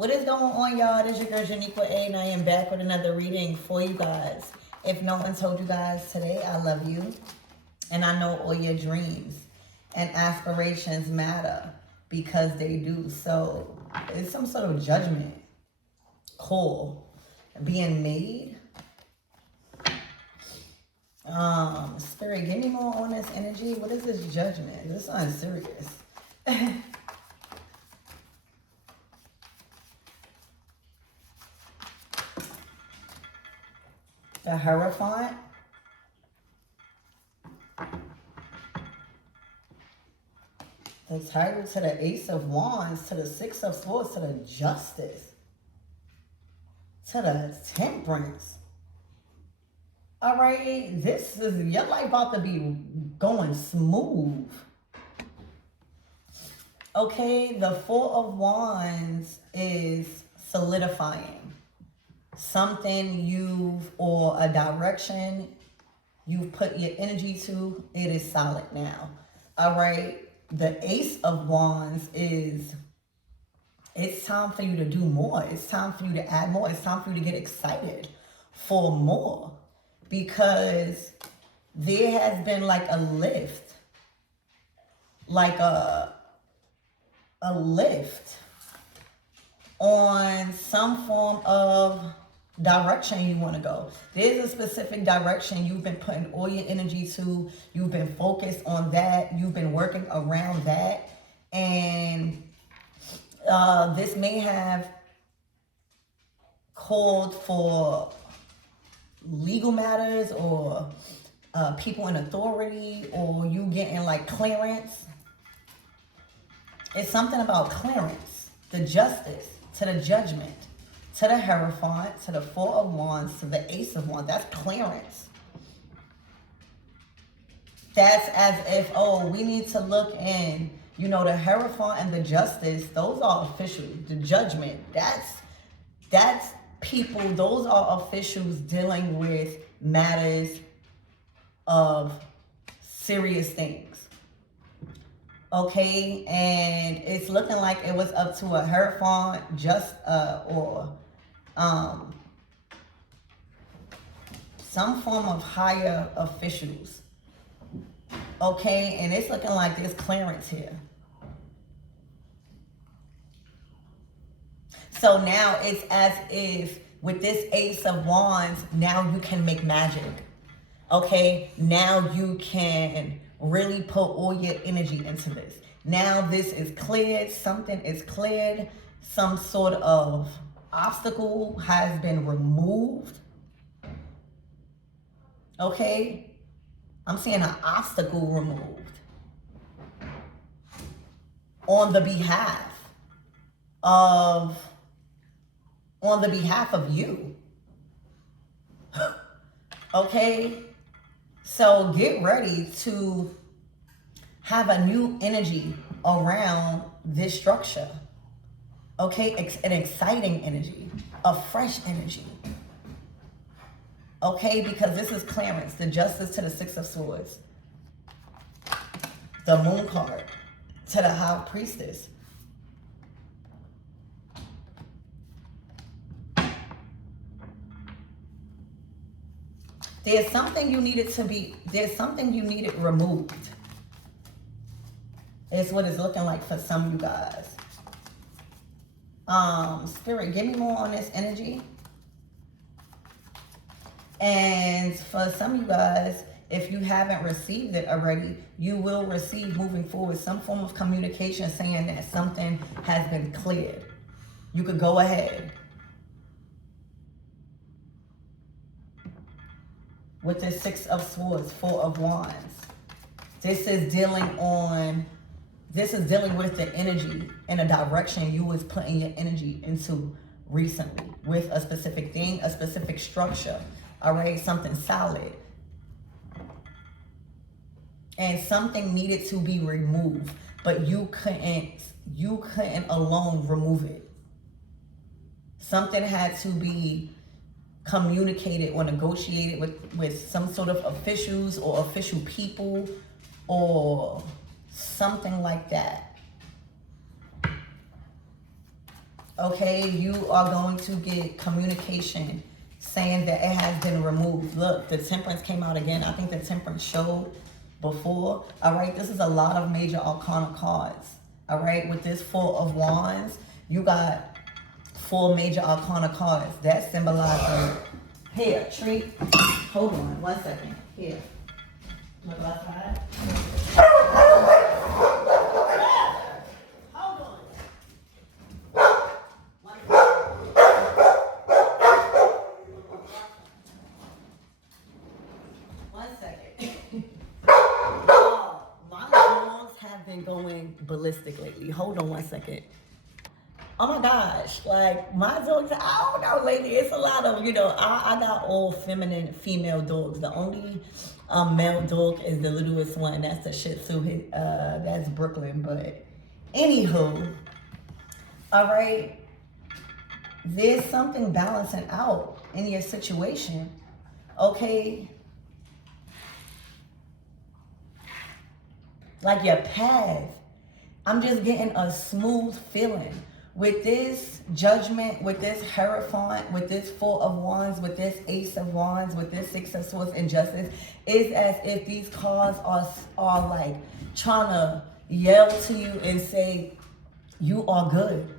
What is going on, y'all? This is your girl Janiqua A, and I am back with another reading for you guys. If no one told you guys today, I love you. And I know all your dreams and aspirations matter because they do. So it's some sort of judgment call being made. Spirit, give me more on this energy. What is this judgment? This sounds serious. The Hierophant. The title to the Ace of Wands, to the Six of Swords, to the Justice, to the Temperance. All right, this is your life about to be going smooth. Okay, the Four of Wands is solidifying something or a direction you've put your energy to. It is solid now. All right, the Ace of Wands is, it's time for you to do more. It's time for you to add more. It's time for you to get excited for more, because there has been like a lift, like a lift on some form of direction you want to go. There's a specific direction you've been putting all your energy to. You've been focused on that. You've been working around that. And this may have called for legal matters or people in authority, or you getting like clearance. It's something about clearance, the Justice, to the Judgment, to the Hierophant, to the Four of Wands, to the Ace of Wands. That's clearance. That's as if, oh, we need to look in, you know, the Hierophant and the Justice, those are officials. The Judgment, that's people, those are officials dealing with matters of serious things. Okay, and it's looking like it was up to a Hierophant, or some form of higher officials. Okay, and it's looking like there's clearance here. So now it's as if with this Ace of Wands, now you can make magic. Okay, now you can really put all your energy into this. Now this is cleared, something is cleared, some sort of obstacle has been removed. Okay, I'm seeing an obstacle removed on the behalf of you. Okay, so get ready to have a new energy around this structure. Okay, an exciting energy, a fresh energy. Okay, because this is clearance, the Justice to the Six of Swords, the Moon card to the High Priestess. There's something you needed removed. It's what it's looking like for some of you guys. Spirit, give me more on this energy. And for some of you guys, if you haven't received it already, you will receive moving forward some form of communication saying that something has been cleared. You could go ahead. With this Six of Swords, Four of Wands. This is dealing with the energy and a direction you was putting your energy into recently with a specific thing, a specific structure, all right, something solid. And something needed to be removed, but you couldn't alone remove it. Something had to be communicated or negotiated with some sort of officials or official people or something like that. Okay, you are going to get communication saying that it has been removed. Look, the temperance came out again. I think the temperance showed before. All right, this is a lot of major arcana cards. All right, with this Four of Wands, you got 4 major arcana cards that symbolize. Here, treat. Hold on 1 second. Here. Look outside. Hold on. 1 second. Oh, my dogs have been going ballistic lately. Hold on 1 second. Oh my gosh, like my dogs, I don't know lately, it's a lot of, I got all feminine female dogs. The only male dog is the littlest one, that's the Shih Tzu, that's Brooklyn. But anywho, all right, there's something balancing out in your situation, okay? Like your path, I'm just getting a smooth feeling. With this Judgment, with this Hierophant, with this Four of Wands, with this Ace of Wands, with this Six of Swords and Justice, it's as if these cards are like trying to yell to you and say, you are good.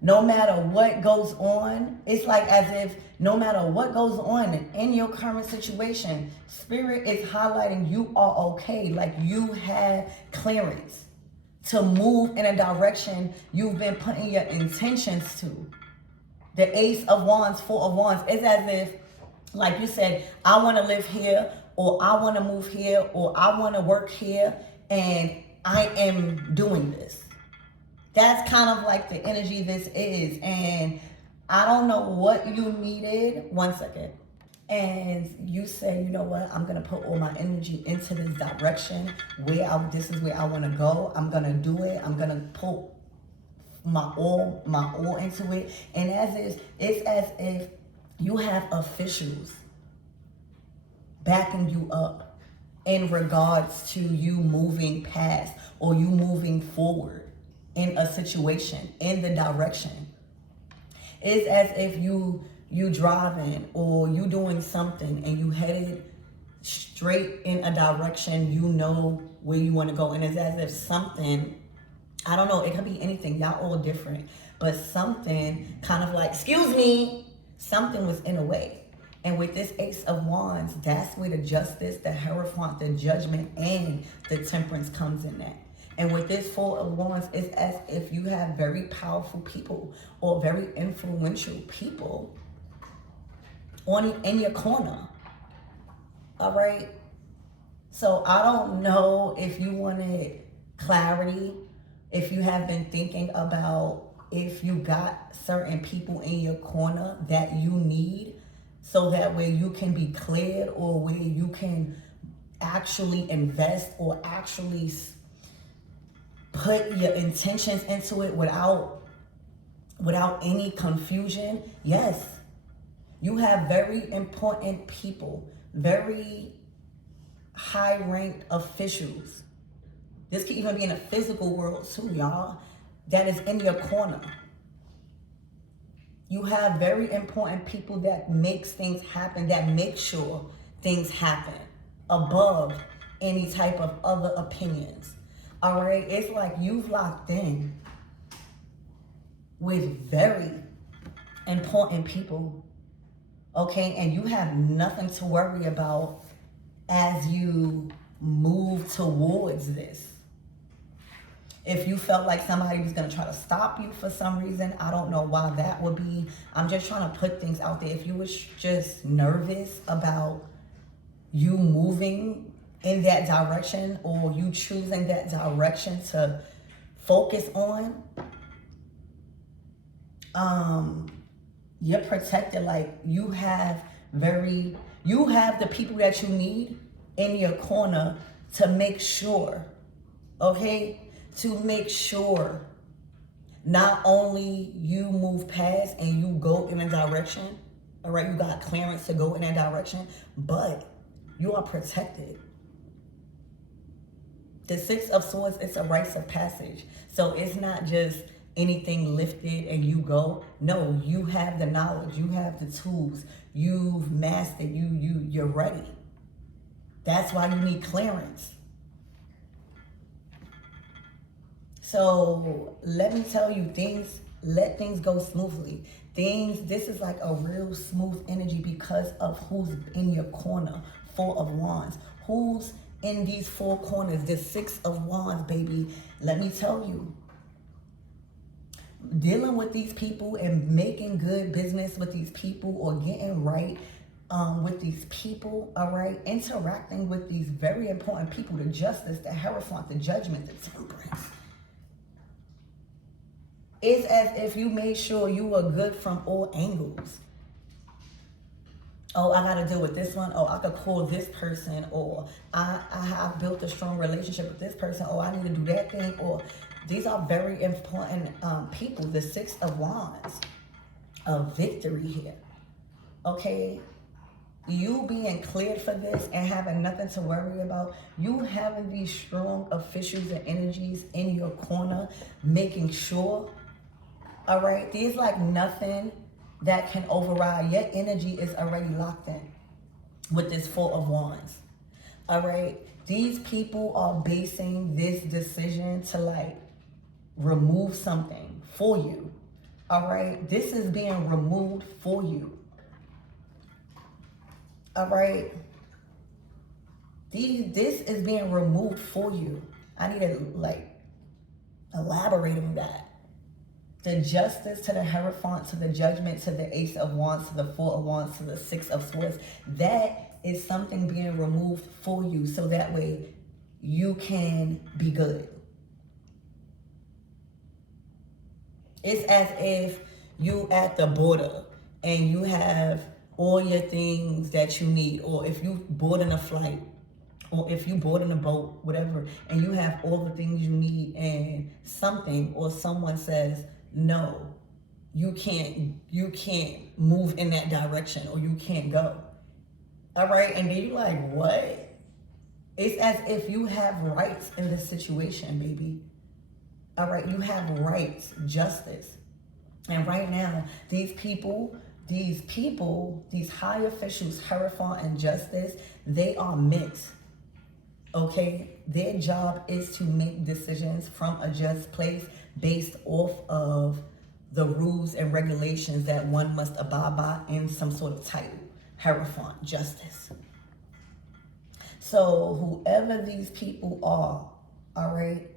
No matter what goes on, it's like as if no matter what goes on in your current situation, Spirit is highlighting you are okay. Like you have clearance to move in a direction you've been putting your intentions to. The Ace of Wands, Four of Wands, it's as if, like you said, I want to live here, or I want to move here, or I want to work here, and I am doing this. That's kind of like the energy this is. And I don't know what you needed. 1 second. And you say, you know what, I'm going to put all my energy into this direction. This is where I want to go. I'm going to do it. I'm going to put my all into it. And it's as if you have officials backing you up in regards to you moving past or you moving forward in a situation, in the direction. It's as if you driving or you doing something and you headed straight in a direction, you know where you want to go. And it's as if something, I don't know, it could be anything, y'all all different, but something kind of like, excuse me, something was in a way. And with this Ace of Wands, that's where the Justice, the Hierophant, the Judgment, and the Temperance comes in that. And with this Four of Wands, it's as if you have very powerful people or very influential people in your corner. All right? So I don't know if you wanted clarity, if you have been thinking about if you got certain people in your corner that you need, so that way you can be cleared, or where you can actually invest or actually put your intentions into it without any confusion. Yes, you have very important people, very high-ranked officials. This could even be in the physical world too, y'all, that is in your corner. You have very important people that makes things happen, that make sure things happen above any type of other opinions. All right, it's like you've locked in with very important people, okay? And you have nothing to worry about as you move towards this. If you felt like somebody was gonna try to stop you for some reason, I don't know why that would be. I'm just trying to put things out there. If you was just nervous about you moving in that direction, or you choosing that direction to focus on, you're protected. Like you have the people that you need in your corner to make sure, okay? To make sure not only you move past and you go in a direction, all right, you got clearance to go in that direction, but you are protected. The Six of Swords, it's a rites of passage. So it's not just anything lifted and you go. No, you have the knowledge, you have the tools, you've mastered, you're ready. That's why you need clearance. So let me tell you, let things go smoothly. This is like a real smooth energy because of who's in your corner. Four of Wands. Who's in these four corners? The Six of Wands, baby. Let me tell you. Dealing with these people and making good business with these people, or getting right with these people, all right? Interacting with these very important people, the Justice, the Hierophant, the Judgment, the Temperance. It's as if you made sure you were good from all angles. Oh, I got to deal with this one. Oh, I could call this person. Or I built a strong relationship with this person. Oh, I need to do that thing. Or these are very important people. The Six of Wands. A victory here. Okay? You being cleared for this and having nothing to worry about. You having these strong officials and energies in your corner. Making sure. All right? There's like nothing that can override. Your energy is already locked in with this Four of Wands. All right? These people are basing this decision to like remove something for you. All right? This is being removed for you. All right? This is being removed for you. I need to like elaborate on that. The Justice to the Hierophant to the Judgment to the Ace of Wands to the Four of Wands to the Six of Swords. That is something being removed for you so that way you can be good. It's as if you at the border and you have all your things that you need, or if you board in a flight, or if you board in a boat, whatever, and you have all the things you need and something or someone says, no, you can't move in that direction, or you can't go. All right, and then you're like, what? It's as if you have rights in this situation, baby. All right, you have rights, justice. And right now, these high officials, Hierophant and Justice, they are mixed. Okay, their job is to make decisions from a just place based off of the rules and regulations that one must abide by in some sort of title. Hierophant, Justice. So whoever these people are, all right,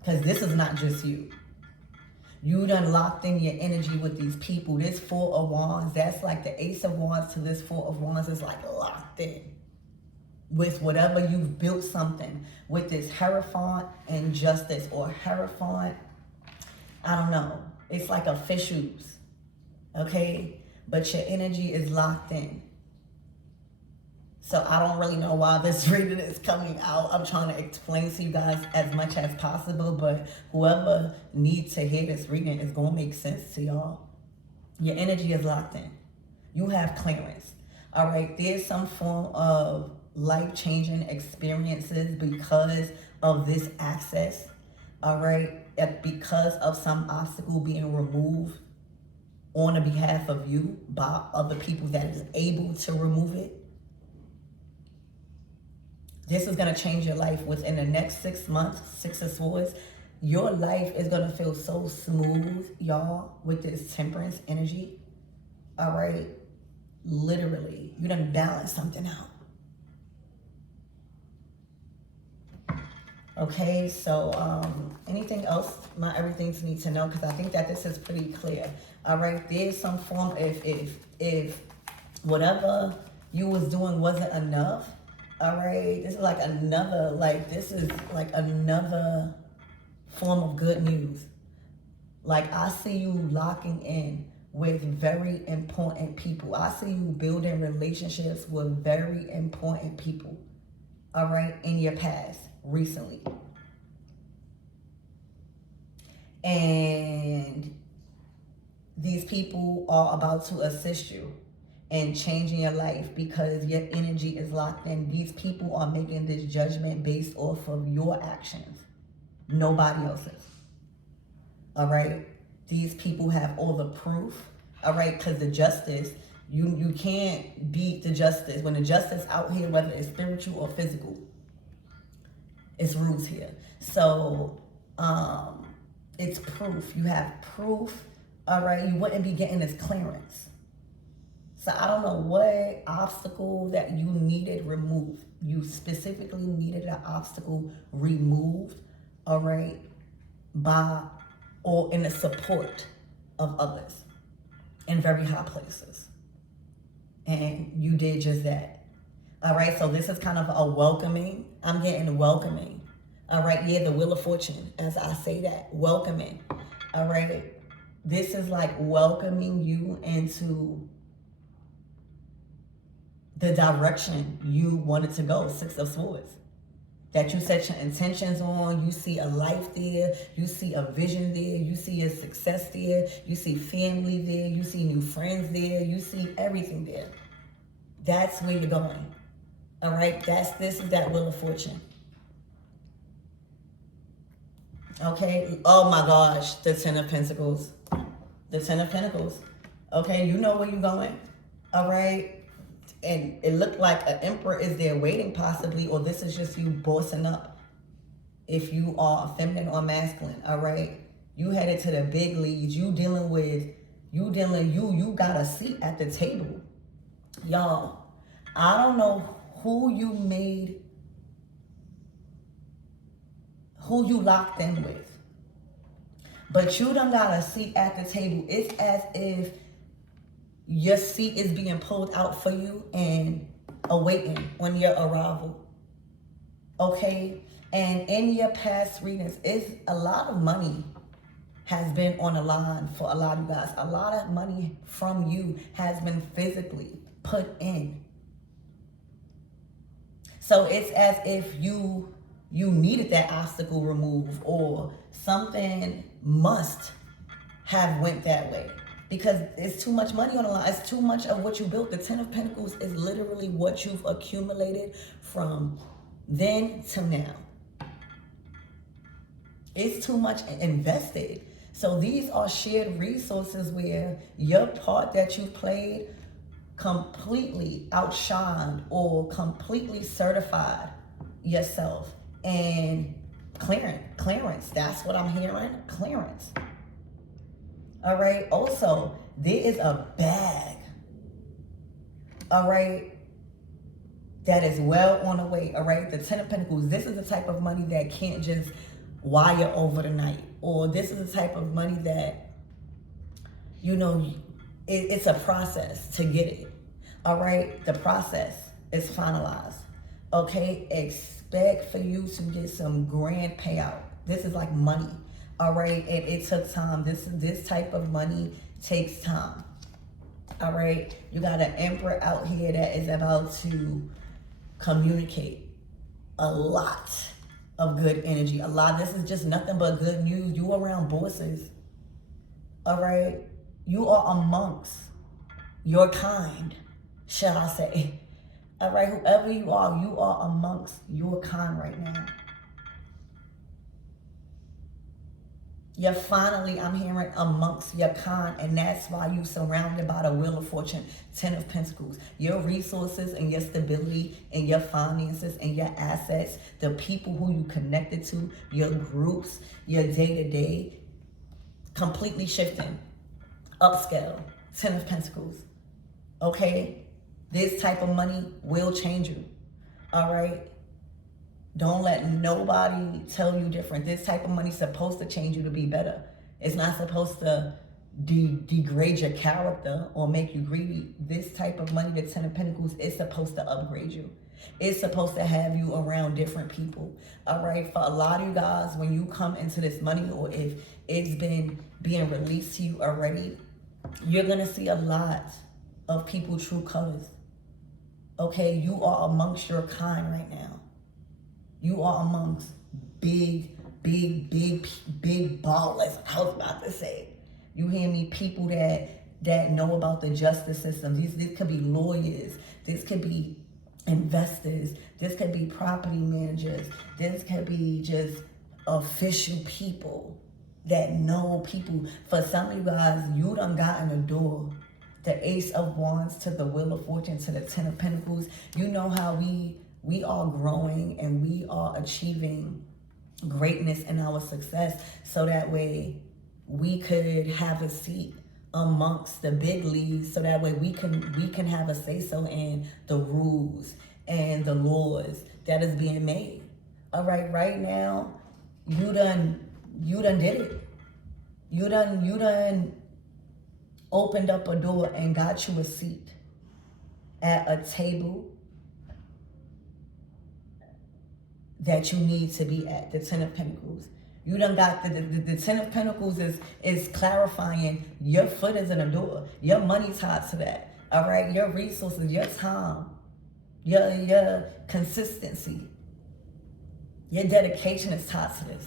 because this is not just you. You done locked in your energy with these people. This Four of Wands, that's like the Ace of Wands to this Four of Wands is like locked in with whatever you've built something with this Hierophant and Justice, or Hierophant, I don't know. It's like officials, okay? But your energy is locked in. So I don't really know why this reading is coming out. I'm trying to explain to you guys as much as possible, but whoever needs to hear this reading is going to make sense to y'all. Your energy is locked in. You have clearance. All right, there's some form of life-changing experiences because of this access. All right, because of some obstacle being removed on the behalf of you by other people that is able to remove it. This is going to change your life within the next 6 months. Six of Swords. Your life is going to feel so smooth, y'all, with this Temperance energy. All right. Literally, you done balance something out. Okay, so anything else my everything's need to know, because I think that this is pretty clear. All right, there's some form, if whatever you was doing wasn't enough, all right, this is like another, this is like another form of good news. Like, I see you locking in with very important people. I see you building relationships with very important people, all right, in your past, recently. And these people are about to assist you in changing your life because your energy is locked in. These people are making this judgment based off of your actions, nobody else's. All right. These people have all the proof. All right. Because the justice, you can't beat the justice. When the justice out here, whether it's spiritual or physical, it's rules here. So it's proof. You have proof. All right. You wouldn't be getting this clearance. So I don't know what obstacle that you needed removed. You specifically needed an obstacle removed, all right, by or in the support of others in very high places. And you did just that. All right, so this is kind of a welcoming. I'm getting welcoming. All right, yeah, the Wheel of Fortune, as I say that, welcoming. All right, this is like welcoming you into the direction you wanted to go, Six of Swords. That you set your intentions on, you see a life there, you see a vision there, you see a success there, you see family there, you see new friends there, you see everything there. That's where you're going. All right, this is that Wheel of Fortune. Okay, oh my gosh, the Ten of Pentacles. The Ten of Pentacles. Okay, you know where you're going. All right. And it looked like an emperor is there waiting possibly, or this is just you bossing up. If you are feminine or masculine, all right? You headed to the big leagues. You got a seat at the table. Y'all, I don't know who you locked in with, but you done got a seat at the table. It's as if your seat is being pulled out for you and awaiting on your arrival. Okay? And in your past readings, it's a lot of money has been on the line for a lot of you guys. A lot of money from you has been physically put in. So it's as if you needed that obstacle removed, or something must have went that way. Because it's too much money on the line. It's too much of what you built. The Ten of Pentacles is literally what you've accumulated from then to now. It's too much invested. So these are shared resources where your part that you played completely outshined or completely certified yourself. And clearance. That's what I'm hearing. Clearance. All right. Also, there is a bag. All right. That is well on the way. All right. The Ten of Pentacles. This is the type of money that can't just wire over the night. Or this is the type of money that, it's a process to get it. All right. The process is finalized. Okay. Expect for you to get some grand payout. This is like money. All right, and it took time. This type of money takes time. All right, you got an emperor out here that is about to communicate a lot of good energy. This is just nothing but good news. You around bosses. All right, you are amongst your kind, shall I say. All right, whoever you are amongst your kind right now. You're finally, I'm hearing, amongst your kind, and that's why you're surrounded by the Wheel of Fortune, Ten of Pentacles. Your resources and your stability and your finances and your assets, the people who you connected to, your groups, your day-to-day, completely shifting. Upscale, Ten of Pentacles. Okay? This type of money will change you. All right? Don't let nobody tell you different. This type of money is supposed to change you to be better. It's not supposed to degrade your character or make you greedy. This type of money, the Ten of Pentacles, is supposed to upgrade you. It's supposed to have you around different people. All right? For a lot of you guys, when you come into this money, or if it's been being released to you already, you're going to see a lot of people true colors. Okay? You are amongst your kind right now. You are amongst big ballers. I was about to say. You hear me? People that know about the justice system. This could be lawyers. This could be investors. This could be property managers. This could be just official people. that know people. For some of you guys, you done gotten a door. The Ace of Wands to the Wheel of Fortune to the Ten of Pentacles. You know how we are growing and we are achieving greatness in our success, so that way we could have a seat amongst the big leagues, so that way we can have a say so in the rules and the laws that is being made. All right now, you done did it. You done opened up a door and got you a seat at a table that you need to be at, the Ten of Pentacles. You done got the Ten of Pentacles is clarifying your foot is in a door. Your money tied to that. All right, your resources, your time, your consistency, your dedication is tied to this.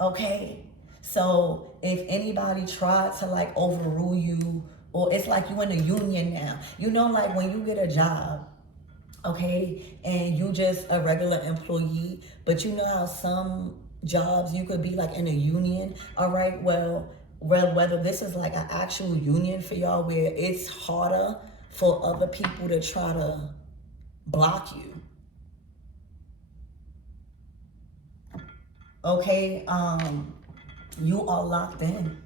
Okay? So if anybody tried to like overrule you, or it's like you in a union now. You know, like when you get a job, okay, and you just a regular employee, but you know how some jobs you could be like in a union. All right, well, whether this is like an actual union for y'all where it's harder for other people to try to block you. Okay, you are locked in.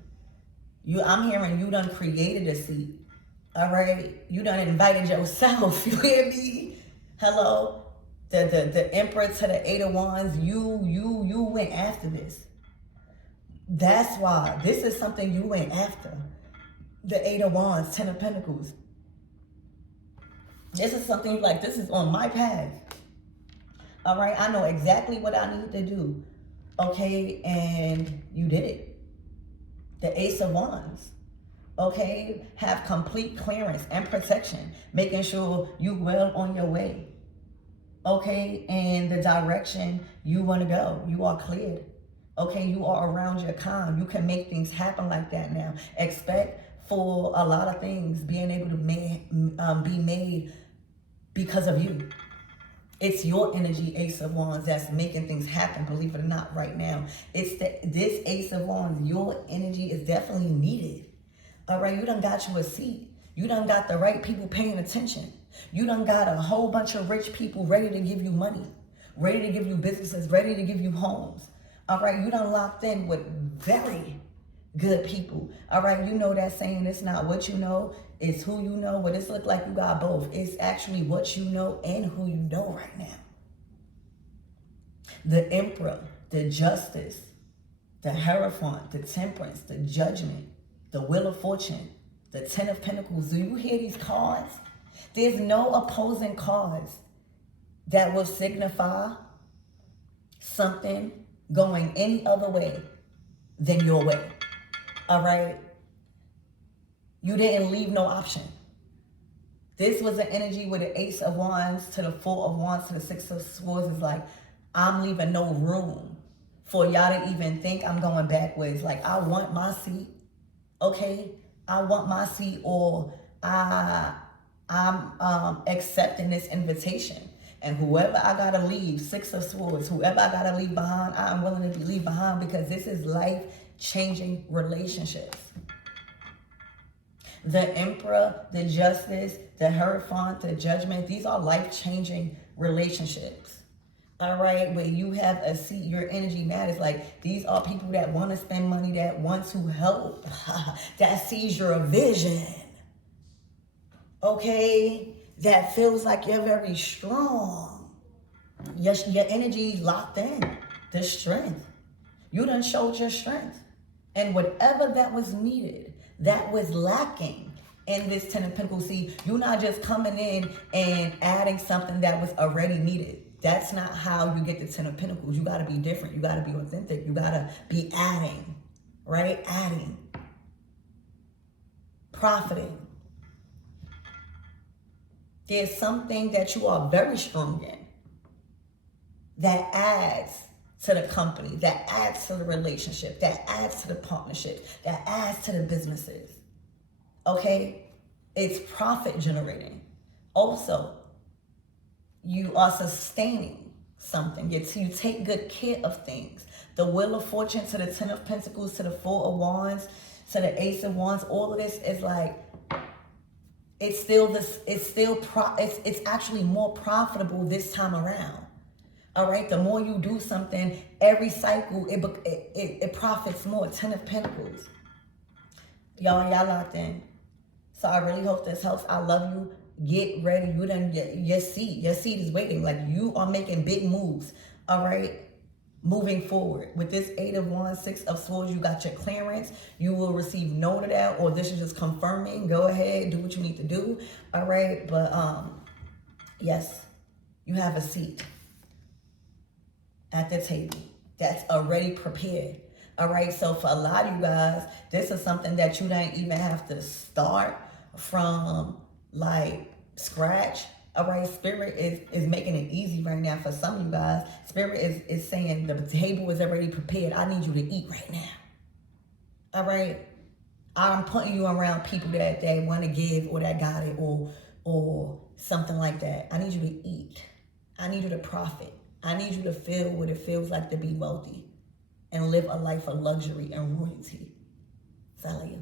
I'm hearing you done created a seat. All right, you done invited yourself. You hear me? Hello, the Emperor to the Eight of Wands. You went after this. That's why this is something you went after. The Eight of Wands, Ten of Pentacles. This is something like, this is on my path. All right, I know exactly what I need to do. Okay, and you did it. The Ace of Wands. Okay, have complete clearance and protection, making sure you well on your way. Okay, and the direction you want to go, you are cleared. Okay, you are around your calm. You can make things happen like that now. Expect for a lot of things being able to be made because of you. It's your energy, Ace of Wands, that's making things happen, believe it or not, right now. It's this Ace of Wands, your energy is definitely needed. All right, you done got you a seat. You done got the right people paying attention. You done got a whole bunch of rich people ready to give you money, ready to give you businesses, ready to give you homes. All right, you done locked in with very good people. All right, you know that saying, it's not what you know, it's who you know. Well, this look like you got both. It's actually what you know and who you know right now. The Emperor, the Justice, the Hierophant, the Temperance, the Judgment, the Wheel of Fortune, the Ten of Pentacles. Do you hear these cards? There's no opposing cards that will signify something going any other way than your way. All right? You didn't leave no option. This was an energy with the Ace of Wands to the Four of Wands to the Six of Swords. It's like, I'm leaving no room for y'all to even think I'm going backwards. Like, I want my seat. Okay? I want my seat, or I'm accepting this invitation. And whoever I gotta leave, Six of Swords, whoever I gotta leave behind, I'm willing to leave behind, because this is life-changing relationships. The Emperor, the Justice, the Hierophant, the Judgment, these are life-changing relationships. All right, where you have a seat, your energy matters. Like, these are people that want to spend money, that want to help, that sees your vision. Okay, that feels like you're very strong. Your energy locked in, the strength. You done showed your strength. And whatever that was needed, that was lacking in this Ten of Pentacles. See, you're not just coming in and adding something that was already needed. That's not how you get the Ten of Pentacles. You got to be different. You got to be authentic. You got to be adding, right? Adding. Profiting. There's something that you are very strong in that adds to the company, that adds to the relationship, that adds to the partnership, that adds to the businesses. Okay? It's profit generating. Also, you are sustaining something. You take good care of things. The Wheel of Fortune to the Ten of Pentacles to the Four of Wands to the Ace of Wands. All of this is like, it's actually more profitable this time around. All right, the more you do something, every cycle, it profits more. Ten of Pentacles. Y'all locked in. So I really hope this helps. I love you. Get ready. You done your seat. Your seat is waiting. Like, you are making big moves. All right. Moving forward. With this Eight of Wands, Six of Swords, you got your clearance. You will receive note of that, or this is just confirming. Go ahead, do what you need to do. All right. But yes, you have a seat at the table that's already prepared. All right, so for a lot of you guys, this is something that you don't even have to start from like scratch. All right, Spirit is making it easy right now for some of you guys. Spirit is saying the table is already prepared. I need you to eat right now. All right, I'm putting you around people that want to give, or that got it, or something like that. I need you to eat. I need you to profit. I need you to feel what it feels like to be wealthy and live a life of luxury and royalty. Sally.